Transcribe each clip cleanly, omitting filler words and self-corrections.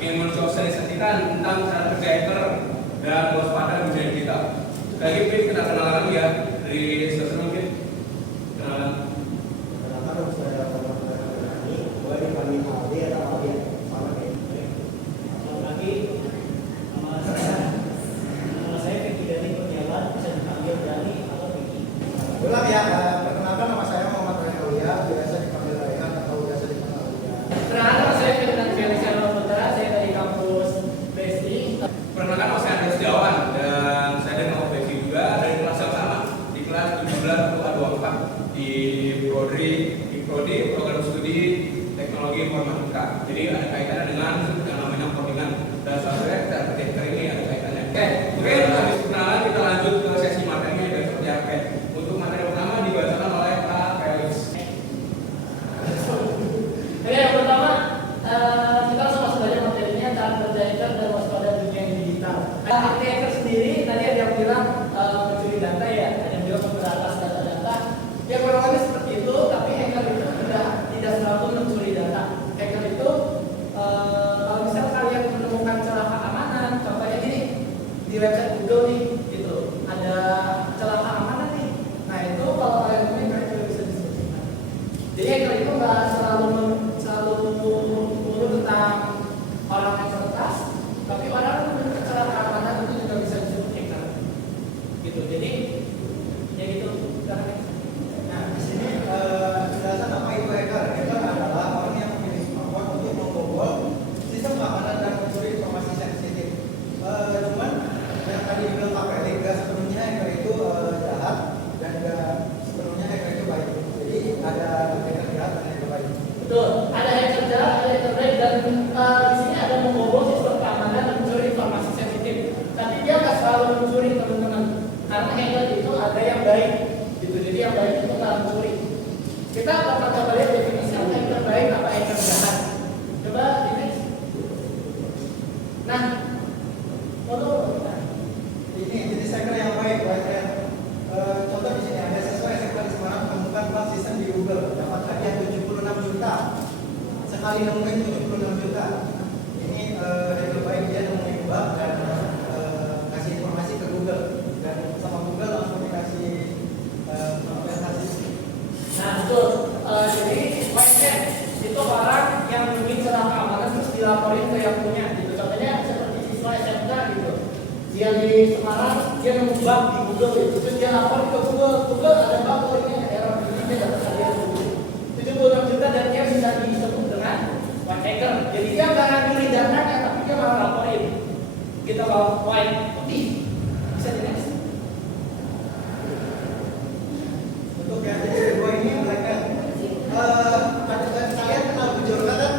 ingin mensosialisasikan tentang cara kerja hacker dan waspada dunia digital. Sekali lagi, Pin, kenalan lagi ya dari sosial mungkin. Kenalan. Kenapa saya ini? Gue dipanggil Aldi atau Aldi? Sama kayak ini. Selamat pagi. Nama saya Vicky Dani Kurniawan, bisa dipanggil Dani atau Vicky. Ulang ya, perkenalkan nama saya Muhammad Ryan Aulia, biasa dipanggil Ryan atau biasa dipanggil Aulia. Perkenalkan nama saya Firman Feliciano Putra, saya dari kampus BSI. Perkenalkan nama saya Andreas Setiawan dan saya dari kampus BSI juga dari kelas yang sama di kelas 17 di Prodi program studi teknologi informatika. Jadi ada kaitannya dengan yang namanya codingan dan software dan hacker ini ada kaitannya. Oke, mungkin habis perkenalan kita lanjut ke sesi materinya dan seperti apa. Untuk materi pertama dibacakan oleh Kak Felix. Oke, yang pertama kita langsung masuk aja materinya, cara kerja hacker dan waspada dunia digital. Arti hacker sendiri tadi ada yang bilang mencuri data ya, ada yang bilang memberantas data-data. Ya kurang lebih seperti itu, tapi hacker itu tidak selalu mencuri data. Hacker itu kalau misal kalian menemukan celah keamanan, contohnya gini di website Google nih, gitu ada celah keamanan nih. Nah itu kalau kalian temuin kalian juga bisa diskusikan. Jadi hacker itu nggak selalu melulu tentang orang yang cerdas, tapi orang yang menemukan celah keamanan itu juga bisa disebut hacker. Gitu. Jadi ya gitu. Nah, di sini penjelasan apa itu hacker? Hacker adalah orang yang memiliki kemampuan untuk membobol sistem keamanan dan mencuri informasi sensitif. Cuman yang tadi dibilang Pak Felix, nggak sepenuhnya hacker itu jahat dan nggak sepenuhnya hacker itu baik. Jadi ada hacker jahat dan hacker baik. Betul, ada hacker jahat, ada hacker baik, dan di sini ada membobol sistem keamanan dan mencuri informasi sensitif. Tapi dia nggak selalu mencuri teman-teman, karena hacker itu ada yang baik, gitu. Jadi yang baik itu nggak mencuri. Kita akan coba lihat definisi hacker baik apa hacker jahat. Coba di next. Nah, Ini jenis hacker yang baik, contoh di sini ada siswa SMA di Semarang menemukan bug sistem di Google, dapat hadiah 76 juta. Sekali nemuin 76 juta. Ini hacker baik, dia nemuin bug dan kasih informasi ke Google dan sama Google langsung dikasih kompensasi. nah betul. Jadi white hat itu orang yang bikin celah keamanan terus dilaporin ke yang punya, gitu. Contohnya seperti siswa SMK gitu. Dia di Semarang, dia nemu bug di Google gitu. Terus dia lapor ke Google ada bug kok ini error ini, dia dapat hadiah 76 juta dan dia bisa disebut dengan white hacker. Jadi dia nggak ngambilin datanya tapi dia malah laporin. Gitu kalau white putih bisa di next. Untuk yang kedua ini mereka kalian kenal Bjorka kan?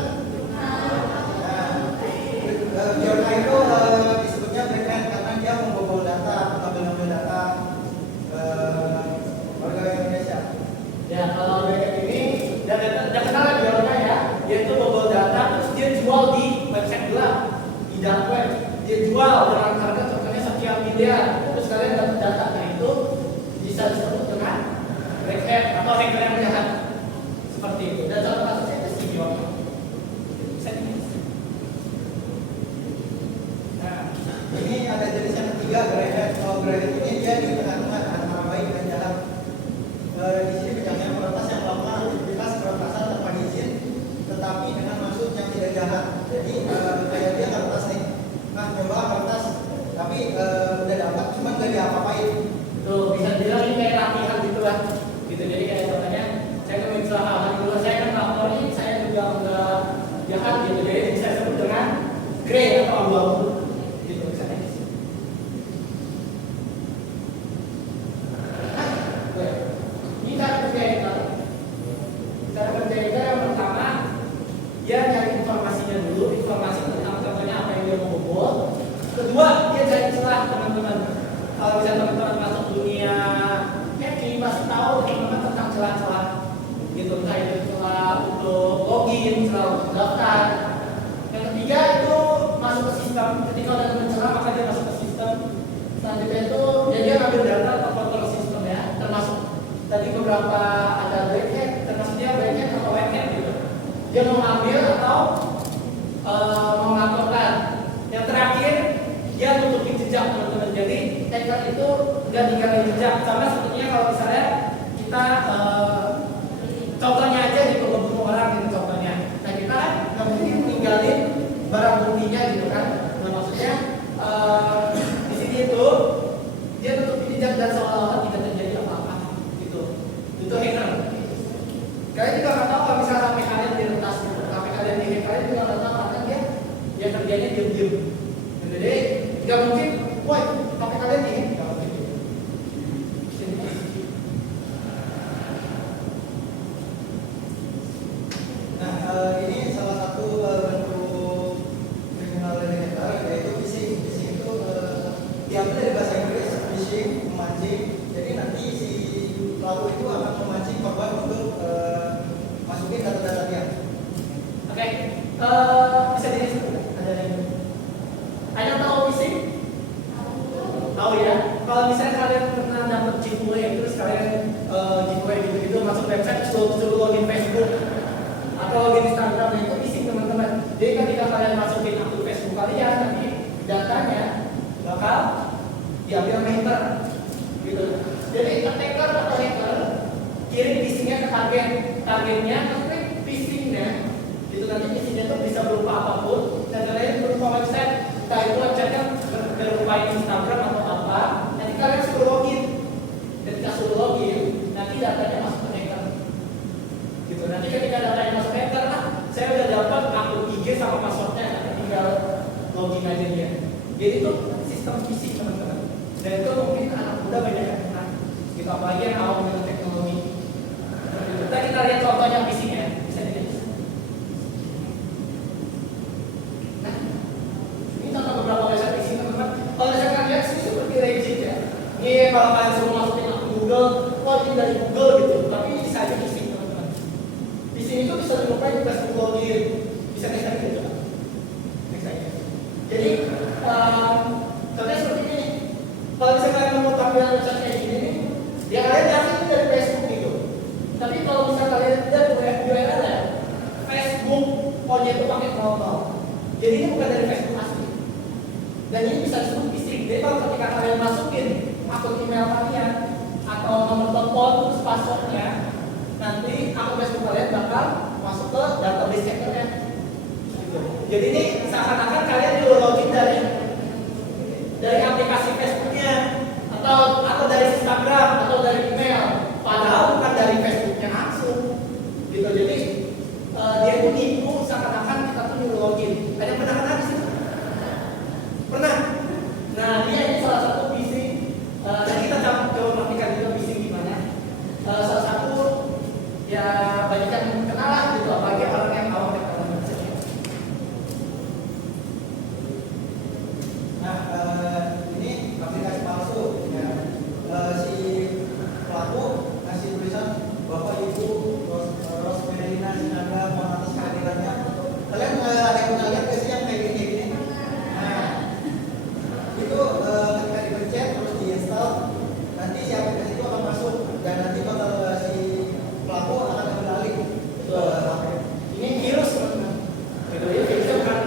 Bjorka itu disebutnya black hat karena dia membobol data, mengambil data warga Indonesia. Ya kalau mereka ini udah kenal ya Bjorka ya, dia itu bobol data terus dia jual di website gelap, di dark web. Dia jual dengan harga contohnya sekian miliar, terus kalian dapat data, nah itu bisa disebut dengan black hat atau hacker yang jahat seperti itu. Dan contoh kasusnya itu si Bjorka. Bisa di Nah, ini ada jenis yang ketiga, grey hat. Kalau grey hat ini dia di tengah-tengah antara baik dan jahat. Di sini misalnya peretas yang melakukan aktivitas peretasan tanpa izin, tetapi dengan maksud yang tidak jahat. Jadi kayak dia kertas nih, nah coba kertas, tapi udah dapat, cuma nggak diapa-apain. tuh bisa bilang ini kayak latihan gitu lah. Gitu jadi kayak contohnya saya nemuin kesalahan dulu, saya kan laporin, saya juga nggak jahat gitu. Jadi bisa disebut dengan grey atau abu-abu. Gitu misalnya. Ini cara kerja hacker. Cara kerja hacker yang pertama, dia cari informasinya dulu, informasi tentang contohnya apa yang dia mau bobol. Kedua, dia cari celah teman-teman. Kalau misalnya teman-teman masuk dunia hacking, pasti tahu teman-teman tentang celah-celah. Gitu, entah itu celah untuk login, celah untuk daftar. Yang ketiga itu masuk ke sistem. Ketika udah teman celah, maka dia masuk ke sistem. Selanjutnya itu dia ngambil data atau kontrol sistem ya, termasuk tadi beberapa ada black hat, termasuk dia black hat atau white hat gitu. Dia mau ngambil atau nggak tinggalin jejak. Sama sebetulnya kalau misalnya kita contohnya aja gitu ngebunuh orang gitu contohnya. Nah kita kan nggak mungkin ninggalin barang buktinya gitu kan. Nah maksudnya di sini itu dia tutup jejak dan seolah-olah tidak terjadi apa-apa gitu. Itu hacker. Kalian juga nggak tahu kalau misalnya HP kalian diretas, HP kalian dihack, kalian juga nggak tahu karena dia kerjanya diem-diem. Jadi nggak mungkin, woi HP kalian dihack, nggak mungkin. Nah, ini salah satu bentuk kriminal dari hacker, yaitu phishing. Phishing itu diambil dari bahasa Inggris, phishing, memancing. Jadi nanti si pelaku itu akan memancing korban untuk masukin data-data dia. Oke, bisa disebut ada yang ada tahu phishing? Tahu ya? Kalau misalnya kalian pernah dapat giveaway, terus kalian giveaway gitu-gitu masuk website suruh login Facebook atau login Instagram, nah itu phishing teman-teman. Jadi ketika kalian masukin akun Facebook kalian, nanti datanya bakal diambil sama hacker, gitu. Jadi attacker atau hacker kirim phishingnya ke targetnya, tapi phishingnya itu nanti phishingnya itu bisa berupa apapun, dan lain berupa website. Entah itu websitenya berupa Instagram atau apa. Nanti kalian suruh login. Ketika suruh login, nanti datanya masuk ke hacker. Gitu. Nanti ketika datanya masuk ke hacker, saya udah dapat akun IG sama passwordnya, nanti tinggal login aja dia. Jadi itu sistem phishing teman-teman. Dan itu mungkin anak muda banyak yang kenal. Gitu, apalagi yang awam dengan teknologi. Kita lihat contohnya phishing ya. Bisa dilihat. Nah, ini contoh beberapa website phishing teman-teman. Kalau misalkan lihat sih seperti legit ya. Ini kalau kalian suruh masukin akun Google, wah ini dari Google gitu. Tapi ini bisa aja phishing teman-teman. Phishing itu bisa dilupain di Facebook login. Bisa next lagi gitu. Next lagi. Jadi contohnya seperti ini. Kalau misalkan kalian mau tampilan website kayak gini nih, ya kalian yakin ini dari Facebook gitu. Tapi kalau misalkan kalian lihat URL ya, Facebook pokoknya itu pakai 00. Jadi ini bukan dari Facebook asli. Dan ini bisa disebut phishing. Jadi kalau ketika kalian masukin akun email kalian atau nomor telepon terus passwordnya, nanti akun Facebook kalian bakal masuk ke database hackernya. Gitu. Jadi ini seakan-akan kalian di login dari aplikasi Facebooknya atau dari Instagram atau dari email, padahal bukan dari Facebooknya langsung. Gitu. Jadi dia itu nipu seakan-akan kita tuh nyuruh login. Ada yang pernah di situ? Pernah? Nah, ini salah satu phishing. Dan kita coba praktikan juga phishing gimana. Salah satu ya banyak yang kenalan gitu, apalagi orang yang awam teknologi. Nah, ini aplikasi palsu. Ya. Si pelaku ngasih tulisan Bapak Ibu Rosmelina Sinanda mohon atas kehadirannya. Kalian ada yang pernah lihat nggak sih yang kayak gini? Nah, itu ketika dipencet terus diinstal, nanti si aplikasi itu akan masuk dan nanti bakal si pelaku akan ambil alih ke HP. Ini virus teman-teman. Gitu ya, virusnya bukan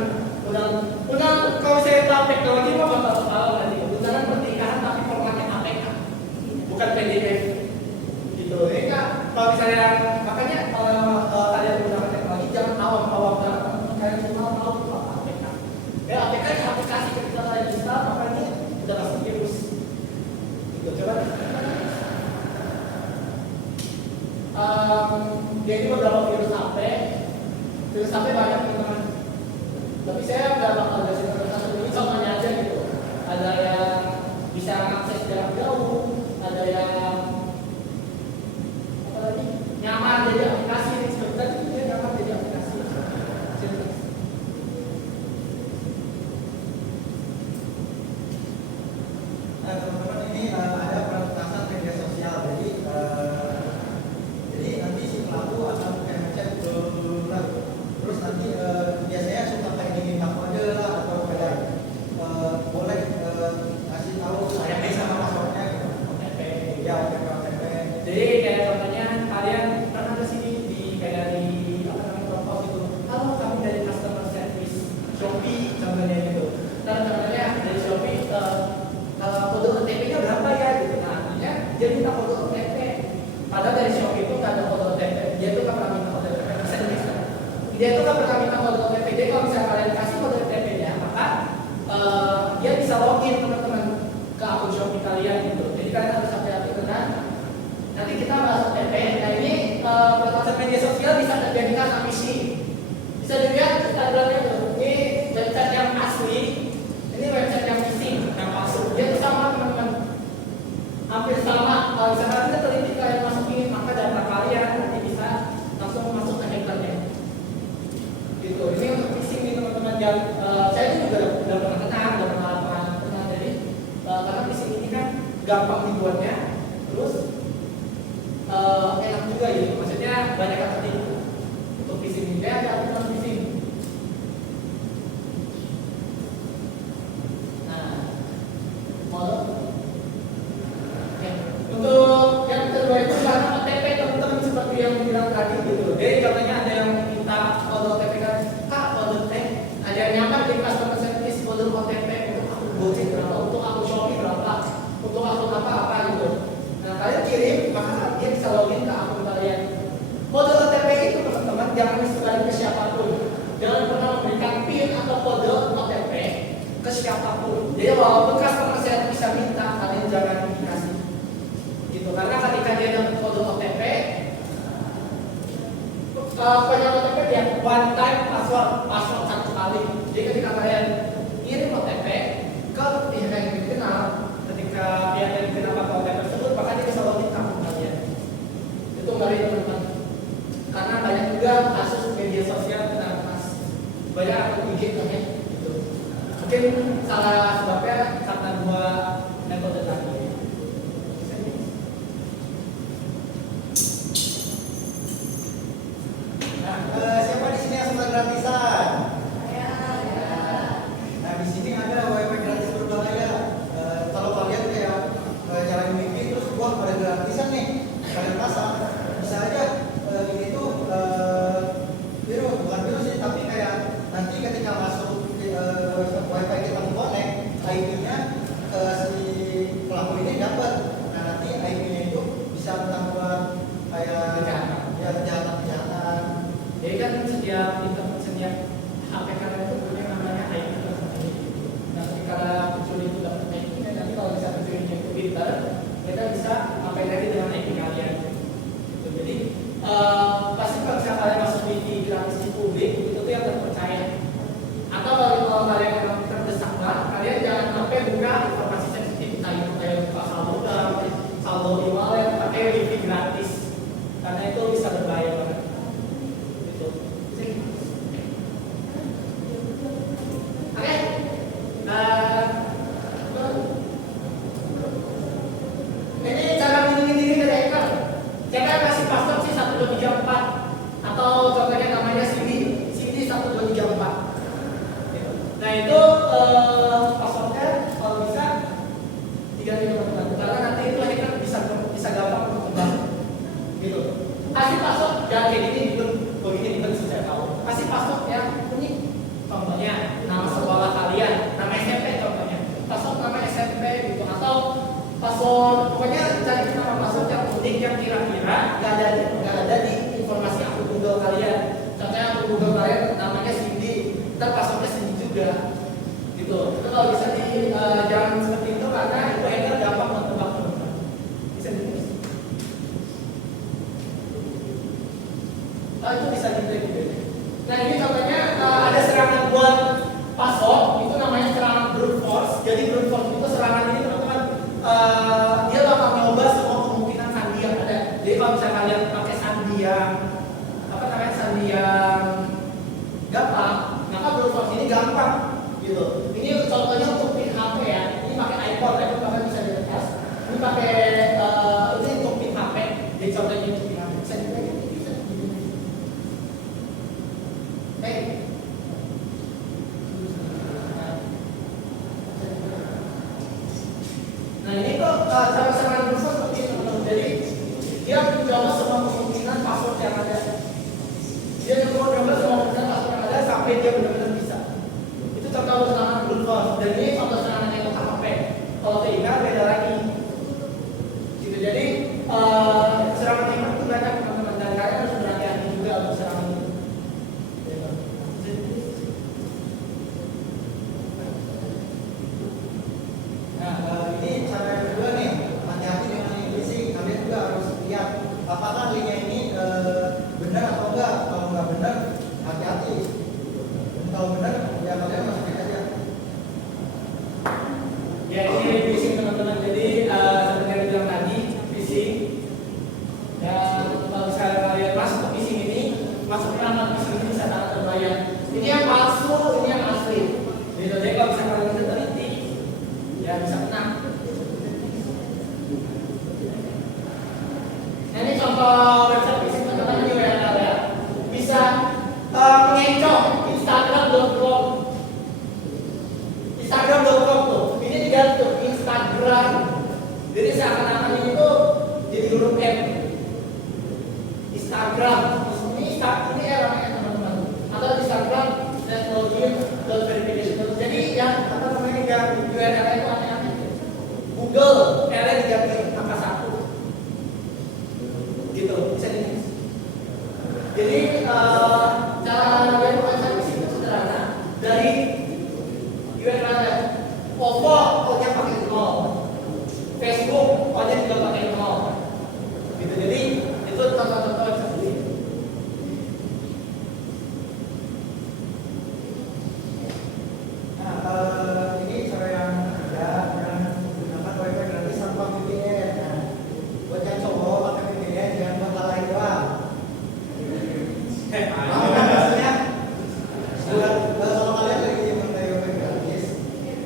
kalau saya tahu teknologi mah bakal tahu nanti undangan pernikahan tapi formatnya APK, bukan PDF. Gitu. Ini kan kalau misalnya makanya kalau kalian menggunakan teknologi jangan awam-awam banget. Kalian cuma tahu apa APK. Ya APK ini aplikasi ketika kalian install makanya udah pasti virus. Gitu coba. Jadi beberapa virus HP banyak teman-teman. Tapi saya nggak bakal kasih satu ini contohnya aja gitu. Ada yang bisa akses jarak jauh, ada yang apa lagi nyaman jadi aplikasi. Seperti tadi dia nyaman jadi aplikasi. Nah, teman-teman ini ada peretasan media sosial. Jadi nanti si pelaku akan ngecek benar. Terus nanti biasanya suka kayak diminta kode lah atau kayak boleh kasih tahu OTP sama passwordnya gitu. OTP. Ya, OTP. Jadi kayak contohnya kalian pernah ke sini kayak di apa namanya propos itu. Halo, kami dari customer service Shopee contohnya gitu. Dan contohnya dari Shopee kode OTP-nya berapa ya gitu. dia itu kan pernah minta kode OTP. Jadi kalau misalnya kalian kasih kode OTP-nya, maka dia bisa login teman-teman ke akun Shopee kalian gitu. Jadi kalian harus hati-hati karena nanti kita bahas OTP. Nah ini peretasan media sosial bisa terjadi karena phishing. Bisa dilihat Instagramnya tuh. Ini website yang asli, ini website yang phishing, yang palsu. Dia tuh sama teman-teman, hampir sama. Kalau misalnya kita teliti kalian masukin, maka data kalian nanti bisa langsung masuk ke hackernya. Gitu. Ini untuk phishing nih teman-teman. Yang saya itu juga udah pernah kenal, udah pernah. Jadi karena phishing ini kan gampang dibuatnya, terus enak juga gitu. Maksudnya banyak yang tertipu. Untuk phishing ini ada aturan phishing. Nah, untuk yang kedua itu karena OTP teman-teman seperti yang bilang tadi gitu. Jadi katanya ada yang minta kode OTP kan, kak kode ada yang nyampe di customer service kode OTP untuk akun Gojek berapa, untuk akun Shopee berapa, untuk akun apa-apa gitu. Nah kalian kirim, maka dia bisa login ke akun kalian. Kode OTP itu teman-teman jangan disebarin ke siapapun. Jangan pernah memberikan PIN atau kode OTP ke siapapun. Jadi walaupun customer service bisa minta, kalian jangan dikasih. Gitu. Karena ketika dia dapat kode OTP, punya OTP dia one time password satu kali. Jadi ketika kalian kirim OTP ke pihak yang dikenal, ketika pihak yang dikenal pakai OTP tersebut, maka dia bisa login ke akun kalian. Itu ngeri teman-teman. Karena banyak juga kasus media sosial kena keras, banyak akun IG kan gitu. Mungkin salah sebabnya karena dua metode tadi. Siapa di sini yang suka gratisan? Nah di sini ada wifi gratis berbahaya. Kalau kalian kayak nyalain wifi terus wah ada gratisan nih, kalian pasang, bisa aja ini tuh virus, bukan virus sih, tapi kayak nanti ketika masuk wifi kita connect, IP-nya si pelaku ini dapat. Nah nanti IP-nya itu bisa menambah kayak kejahatan. Jadi kan setiap HP kalian itu punya namanya IP tersendiri. Nah, ketika pencuri itu dapat IP, nanti kalau bisa pencurinya itu pintar, kita bisa ngapain lagi dengan IP kalian. Gitu. Jadi pasti kalau misalnya kalian masuk wifi gratis di publik, itu tuh yang terpercaya. Atau kalau kalian memang terdesak banget, kalian jangan sampai buka informasi sensitif, itu kayak buka saldo e-wallet, pakai wifi gratis, karena itu bisa berbahaya banget. Ini cara melindungi diri dari hacker. Saya kasih password sih 1234 atau contohnya namanya CD 1234. Nah itu passwordnya kalau bisa diganti teman-teman, karena nanti itu hacker bisa gampang berkembang. Gitu. Kasih password jangan kayak gini, begini saya tahu. Kasih password yang unik. Contohnya nama sekolah kalian, nama SMP contohnya, password nama SMP gitu, atau password pokoknya cari nama password yang unik yang kira-kira nggak ada di informasi akun Google kalian. Contohnya akun Google kalian namanya Cindy, ntar passwordnya Cindy juga, gitu. Itu kalau bisa jangan seperti itu karena itu hacker gampang menebak teman-teman. Bisa ditulis. Itu bisa gitu. Nah ini contohnya ada serangan buat password, itu namanya serangan brute force. Jadi brute force itu serangan ini teman-teman, dia bakal nyoba semua kemungkinan sandi yang ada. Jadi kalau misalnya kalian pakai sandi yang gampang, maka brute force ini gampang gitu. Ini contohnya untuk pin HP ya. Ini pakai iPhone, iPhone bahkan bisa dilepas. Ini pakai ini untuk pin HP. Jadi contohnya untuk pin HP bisa juga gitu. Nah ini tuh cara serangan brute force seperti teman-teman. Jadi dia mencoba semua kemungkinan password yang ada. Dia mencoba semua kemungkinan password yang ada sampai dia benar-benar bisa. Itu contoh serangan brute force. Dan ini contoh serangan yang ke HP. Kalau ke email beda lagi. Gitu. Jadi serangan email itu banyak teman-teman, dan kalian harus berhati-hati juga untuk serangan itu. OVO O-nya pakai 0. Facebook O-nya juga pakai 0. Gitu. Jadi itu contoh-contoh yang seperti itu. Nah, ini cara yang ketiga yang menggunakan WiFi gratis tanpa VPN. Nah, buat yang cowok pakai VPN jangan buat hal lain doang. Paham kan maksudnya? Buat kalau kalian lagi memakai WiFi gratis,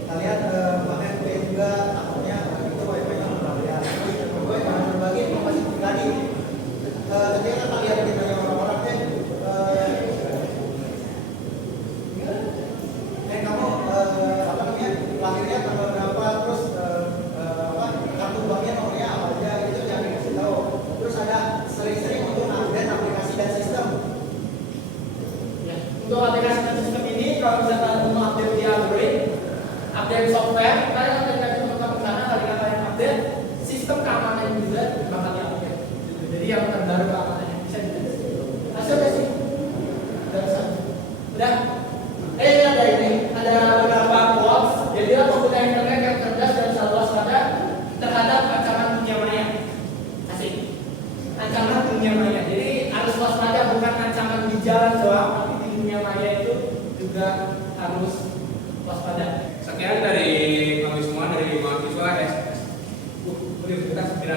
kalian pakai VPN juga, takutnya itu WiFi-nya berbayar. Gue jangan berbagi informasi pribadi. Ketika kalian ditanya orang-orang kamu apa namanya lahirnya tanggal berapa, terus kartu banknya nomornya apa aja, itu jangan dikasih tahu. Terus ada sering-sering untuk update aplikasi dan sistem. Ya, untuk aplikasi dan sistem ini kalau misalkan mau update di Android, update software, kalian akan dikasih teman-teman sana kali kalian update sistem keamanan juga bakal diupdate. Jadi yang terbaru keamanannya bisa dilihat. Masuk gak sih? Udah. Ada ini, ada beberapa quotes. Jadilah pengguna internet yang cerdas dan selalu waspada terhadap ancaman dunia maya. Asik. Ancaman dunia maya. Jadi harus waspada, bukan ancaman di jalan doang, tapi di dunia maya itu juga harus waspada. Sekian dari kami semua dari mahasiswa Universitas Bina